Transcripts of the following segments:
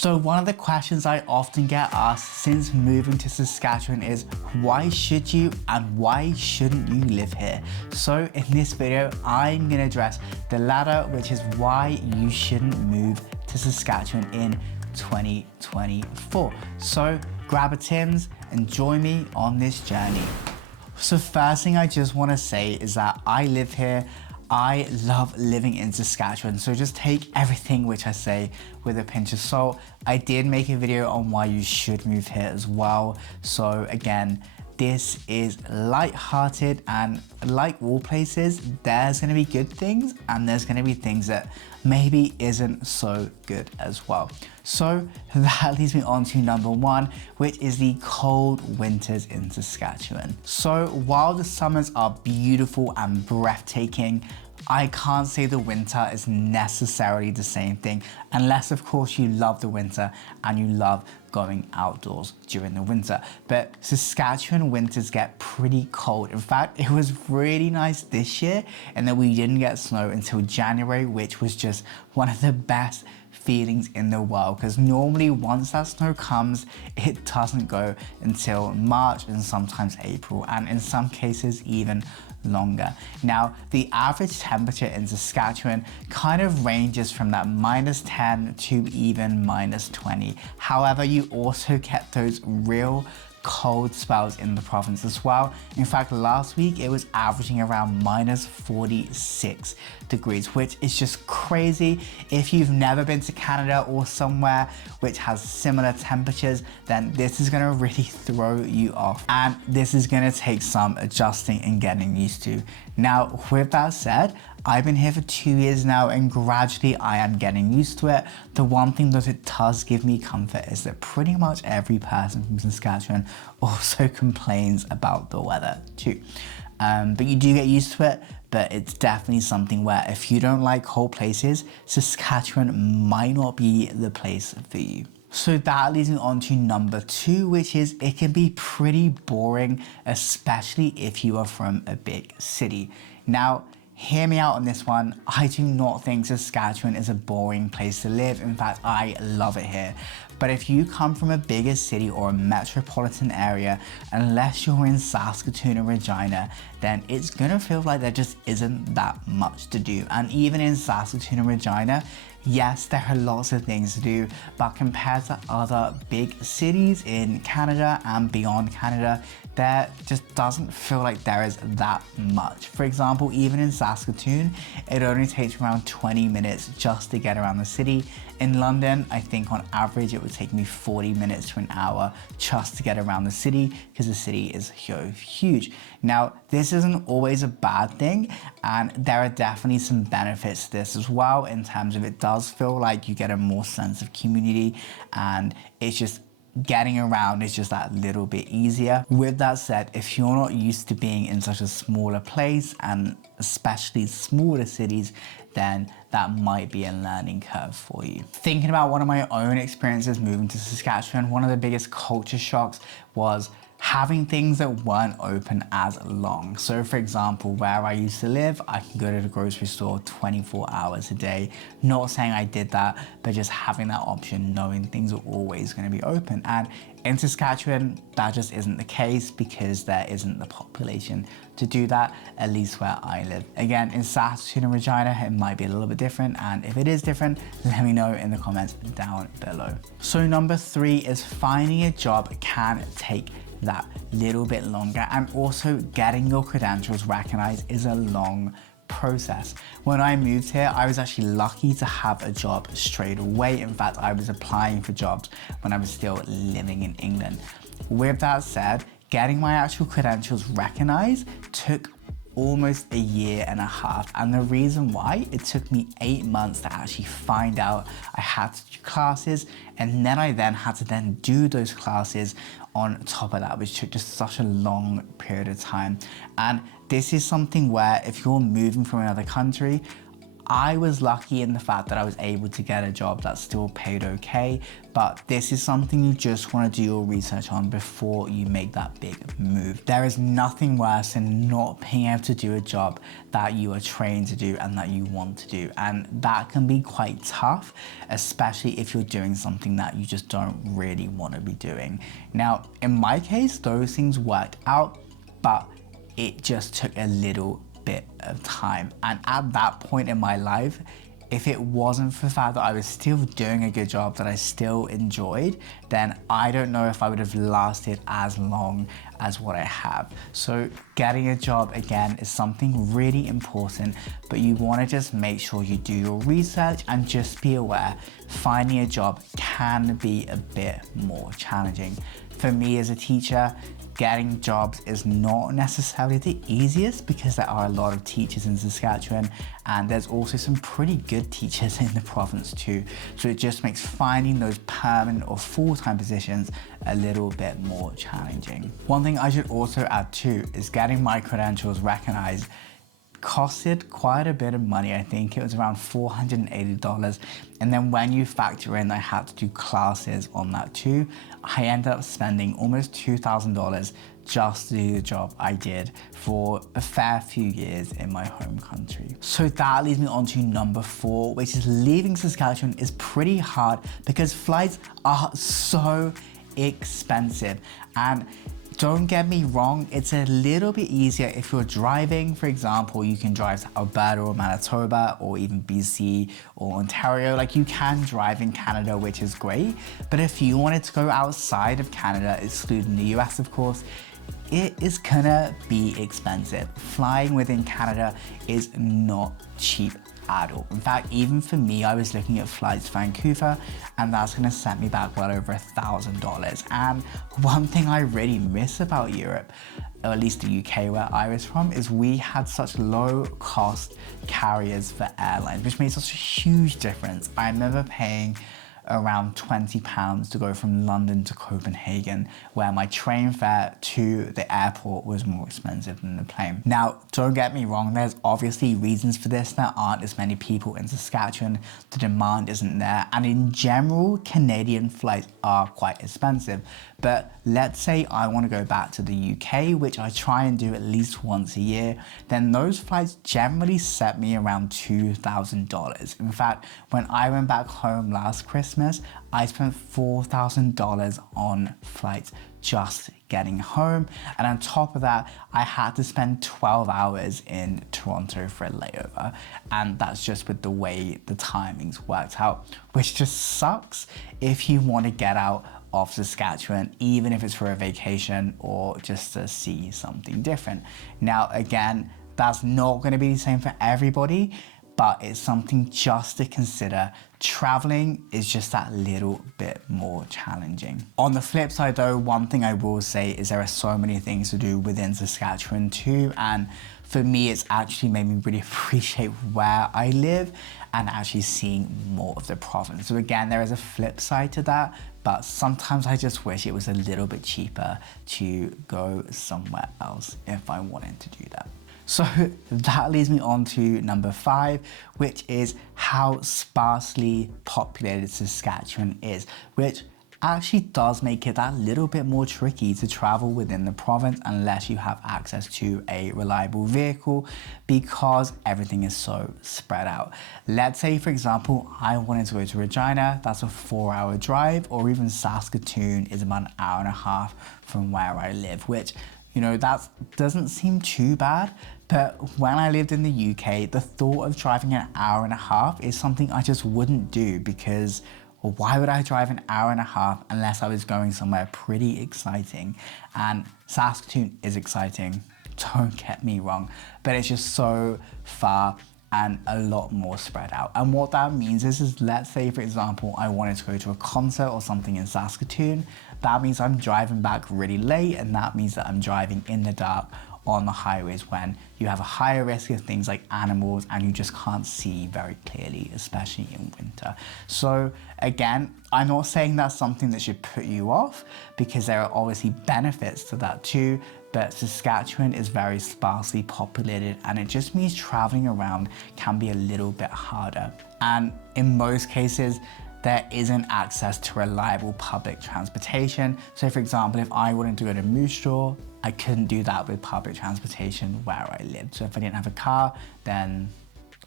So one of the questions I often get asked since moving to Saskatchewan is why should you and why shouldn't you live here? So in this video, I'm gonna address the latter, which is why you shouldn't move to Saskatchewan in 2024. So grab a Tim's and join me on this journey. So first thing I just wanna say is that I live here. I love living in Saskatchewan, so just take everything which I say with a pinch of salt. I did make a video on why you should move here as well. So again, this is light-hearted, and like all places, there's gonna be good things and there's gonna be things that maybe isn't so good as well. So that leads me on to number one, which is the cold winters in Saskatchewan. So while the summers are beautiful and breathtaking, I can't say the winter is necessarily the same thing, unless of course you love the winter and you love going outdoors during the winter. But Saskatchewan winters get pretty cold. In fact, it was really nice this year and that we didn't get snow until January, which was just one of the best feelings in the world, because normally once that snow comes, it doesn't go until March and sometimes April, and in some cases even longer. Now, the average temperature in Saskatchewan kind of ranges from that -10 to even -20. However, you also get those real cold spells in the province as well. In fact, last week it was averaging around -46 degrees, which is just crazy. If you've never been to Canada or somewhere which has similar temperatures, then this is gonna really throw you off, and this is gonna take some adjusting and getting used to. Now, with that said, I've been here for 2 years now and gradually I am getting used to it. The one thing that it does give me comfort is that pretty much every person from Saskatchewan also complains about the weather too. But you do get used to it, but it's definitely something where if you don't like cold places, Saskatchewan might not be the place for you. So that leads me on to number two, which is it can be pretty boring, especially if you are from a big city. Now, hear me out on this one. I do not think Saskatchewan is a boring place to live. In fact, I love it here. But if you come from a bigger city or a metropolitan area, unless you're in Saskatoon or Regina, then it's gonna feel like there just isn't that much to do. And even in Saskatoon and Regina, yes, there are lots of things to do, but compared to other big cities in Canada and beyond Canada, there just doesn't feel like there is that much. For example, even in Saskatoon, it only takes around 20 minutes just to get around the city. In London, I think on average it would take me 40 minutes to an hour just to get around the city, because the city is so huge. Now, this isn't always a bad thing, and there are definitely some benefits to this as well, in terms of it does feel like you get a more sense of community, and it's just getting around is just that little bit easier. With that said, if you're not used to being in such a smaller place, and especially smaller cities, then that might be a learning curve for you. Thinking about one of my own experiences moving to Saskatchewan, one of the biggest culture shocks was having things that weren't open as long. So for example, where I used to live, I can go to the grocery store 24 hours a day. Not saying I did that, but just having that option, knowing things are always gonna be open. And in Saskatchewan, that just isn't the case because there isn't the population to do that, at least where I live. Again, in Saskatoon and Regina, it might be a little bit different, and if it is different, let me know in the comments down below. So number three is finding a job can take that little bit longer, and also getting your credentials recognized is a long process. When I moved here, I was actually lucky to have a job straight away. In fact, I was applying for jobs when I was still living in England. With that said, getting my actual credentials recognized took almost a year and a half, and the reason why, it took me 8 months to actually find out I had to do classes, and then I had to do those classes on top of that, which took just such a long period of time. And this is something where if you're moving from another country, I was lucky in the fact that I was able to get a job that still paid okay, but this is something you just want to do your research on before you make that big move. There is nothing worse than not being able to do a job that you are trained to do and that you want to do. And that can be quite tough, especially if you're doing something that you just don't really want to be doing. Now, in my case, those things worked out, but it just took a little bit of time. And at that point in my life, if it wasn't for the fact that I was still doing a good job that I still enjoyed, then I don't know if I would have lasted as long as what I have. So getting a job, again, is something really important, but you want to just make sure you do your research and just be aware finding a job can be a bit more challenging. For me as a teacher, getting jobs is not necessarily the easiest because there are a lot of teachers in Saskatchewan, and there's also some pretty good teachers in the province too. So it just makes finding those permanent or full-time positions a little bit more challenging. One thing I should also add too is getting my credentials recognized costed quite a bit of money. I think it was around $480. And then when you factor in I had to do classes on that too, I ended up spending almost $2,000 just to do the job I did for a fair few years in my home country. So that leads me on to number 4, which is leaving Saskatchewan is pretty hard because flights are so expensive. And don't get me wrong, it's a little bit easier if you're driving. For example, you can drive to Alberta or Manitoba or even BC or Ontario. Like, you can drive in Canada, which is great. But if you wanted to go outside of Canada, excluding the US of course, it is gonna be expensive. Flying within Canada is not cheap at all. In fact, even for me, I was looking at flights to Vancouver, and that's gonna set me back well over $1,000. And one thing I really miss about Europe, or at least the UK where I was from, is we had such low cost carriers for airlines, which made such a huge difference. I remember paying around £20 to go from London to Copenhagen, where my train fare to the airport was more expensive than the plane. Now, don't get me wrong, there's obviously reasons for this. There aren't as many people in Saskatchewan, the demand isn't there, and in general, Canadian flights are quite expensive. But let's say I want to go back to the UK, which I try and do at least once a year, then those flights generally set me around $2,000. In fact, when I went back home last Christmas, I spent $4,000 on flights just getting home. And on top of that, I had to spend 12 hours in Toronto for a layover. And that's just with the way the timings worked out, which just sucks if you want to get out of Saskatchewan, even if it's for a vacation or just to see something different. Now, again, that's not going to be the same for everybody, but it's something just to consider. Traveling is just that little bit more challenging. On the flip side though, one thing I will say is there are so many things to do within Saskatchewan too, and for me, it's actually made me really appreciate where I live and actually seeing more of the province. So again, there is a flip side to that, but sometimes I just wish it was a little bit cheaper to go somewhere else if I wanted to do that. So that leads me on to number 5, which is how sparsely populated Saskatchewan is, which actually does make it that little bit more tricky to travel within the province unless you have access to a reliable vehicle, because everything is so spread out. Let's say, for example, I wanted to go to Regina, that's a 4-hour drive, or even Saskatoon is about an hour and a half from where I live, which, you know, that doesn't seem too bad. But when I lived in the UK, the thought of driving an hour and a half is something I just wouldn't do, because why would I drive an hour and a half unless I was going somewhere pretty exciting? And Saskatoon is exciting, don't get me wrong, but it's just so far and a lot more spread out. And what that means is let's say, for example, I wanted to go to a concert or something in Saskatoon. That means I'm driving back really late, and that means that I'm driving in the dark on the highways when you have a higher risk of things like animals and you just can't see very clearly, especially in winter. So again, I'm not saying that's something that should put you off, because there are obviously benefits to that too, but Saskatchewan is very sparsely populated and it just means traveling around can be a little bit harder. And in most cases, there isn't access to reliable public transportation. So for example, if I wanted to go to Moose Jaw, I couldn't do that with public transportation where I lived. So if I didn't have a car, then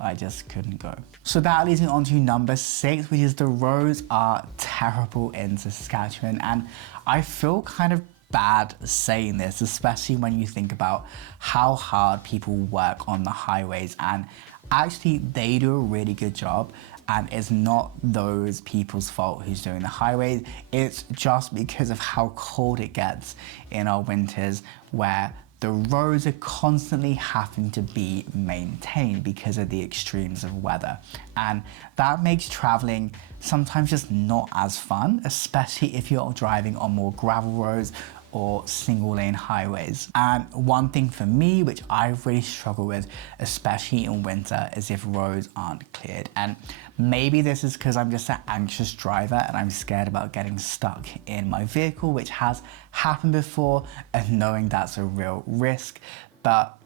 I just couldn't go. So that leads me on to number 6, which is the roads are terrible in Saskatchewan. And I feel kind of bad saying this, especially when you think about how hard people work on the highways, and actually they do a really good job, and it's not those people's fault who's doing the highways. It's just because of how cold it gets in our winters, where the roads are constantly having to be maintained because of the extremes of weather. And that makes traveling sometimes just not as fun, especially if you're driving on more gravel roads or single lane highways. And one thing for me, which I really struggle with, especially in winter, is if roads aren't cleared. And maybe this is because I'm just an anxious driver and I'm scared about getting stuck in my vehicle, which has happened before, and knowing that's a real risk. But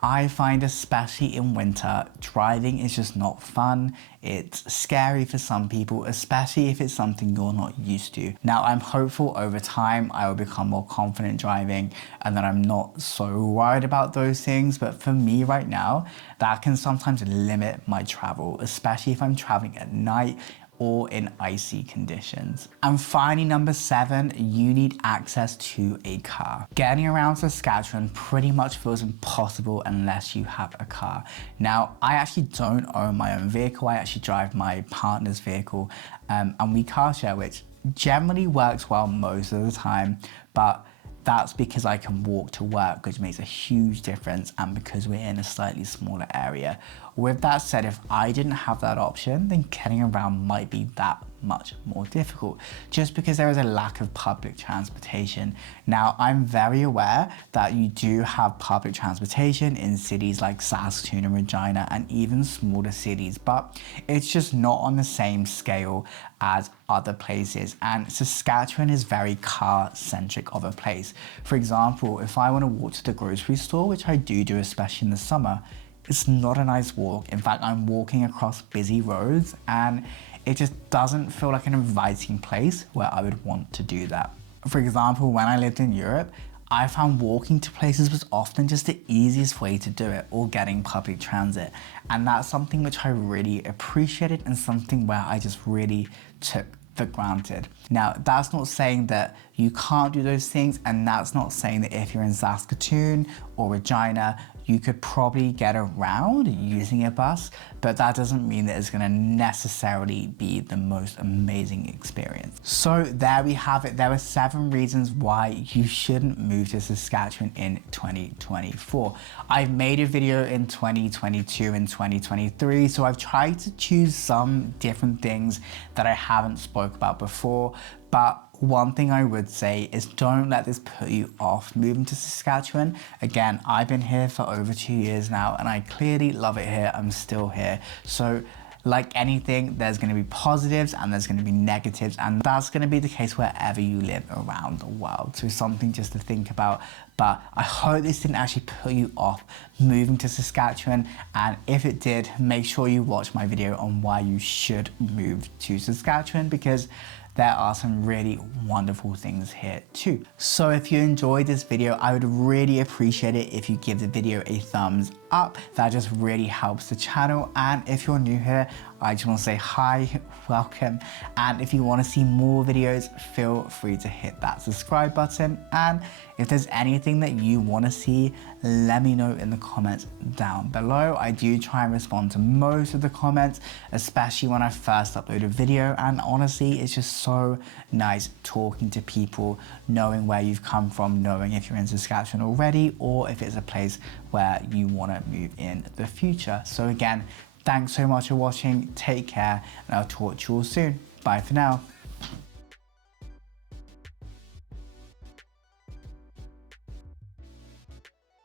I find, especially in winter, driving is just not fun. It's scary for some people, especially if it's something you're not used to. Now, I'm hopeful over time I will become more confident driving and that I'm not so worried about those things. But for me right now, that can sometimes limit my travel, especially if I'm traveling at night or in icy conditions. And finally, number 7, you need access to a car. Getting around Saskatchewan pretty much feels impossible unless you have a car. Now, I actually don't own my own vehicle. I actually drive my partner's vehicle, and we car share, which generally works well most of the time, but that's because I can walk to work, which makes a huge difference, and because we're in a slightly smaller area. With that said, if I didn't have that option, then getting around might be that much more difficult, just because there is a lack of public transportation. Now, I'm very aware that you do have public transportation in cities like Saskatoon and Regina and even smaller cities, but it's just not on the same scale as other places. And Saskatchewan is very car-centric of a place. For example, if I want to walk to the grocery store, which I do, especially in the summer, it's not a nice walk. In fact, I'm walking across busy roads and it just doesn't feel like an inviting place where I would want to do that. For example, when I lived in Europe, I found walking to places was often just the easiest way to do it, or getting public transit. And that's something which I really appreciated and something where I just really took for granted. Now, that's not saying that you can't do those things, and that's not saying that if you're in Saskatoon or Regina, you could probably get around using a bus, but that doesn't mean that it's gonna necessarily be the most amazing experience. So there we have it. There are 7 reasons why you shouldn't move to Saskatchewan in 2024. I've made a video in 2022 and 2023, so I've tried to choose some different things that I haven't spoke about before, but one thing I would say is don't let this put you off moving to Saskatchewan. Again, I've been here for over 2 years now and I clearly love it here. I'm still here. So like anything, there's going to be positives and there's going to be negatives, and that's going to be the case wherever you live around the world. So something just to think about. But I hope this didn't actually put you off moving to Saskatchewan, and if it did, make sure you watch my video on why you should move to Saskatchewan, because there are some really wonderful things here too. So if you enjoyed this video, I would really appreciate it if you give the video a thumbs up. That just really helps the channel. And if you're new here, I just want to say hi, welcome. And if you want to see more videos, feel free to hit that subscribe button. And if there's anything that you want to see, let me know in the comments down below. I do try and respond to most of the comments, especially when I first upload a video. And honestly, it's just so nice talking to people, knowing where you've come from, knowing if you're in Saskatchewan already, or if it's a place where you want to move in the future. So again, thanks so much for watching, take care, and I'll talk to you all soon. Bye for now.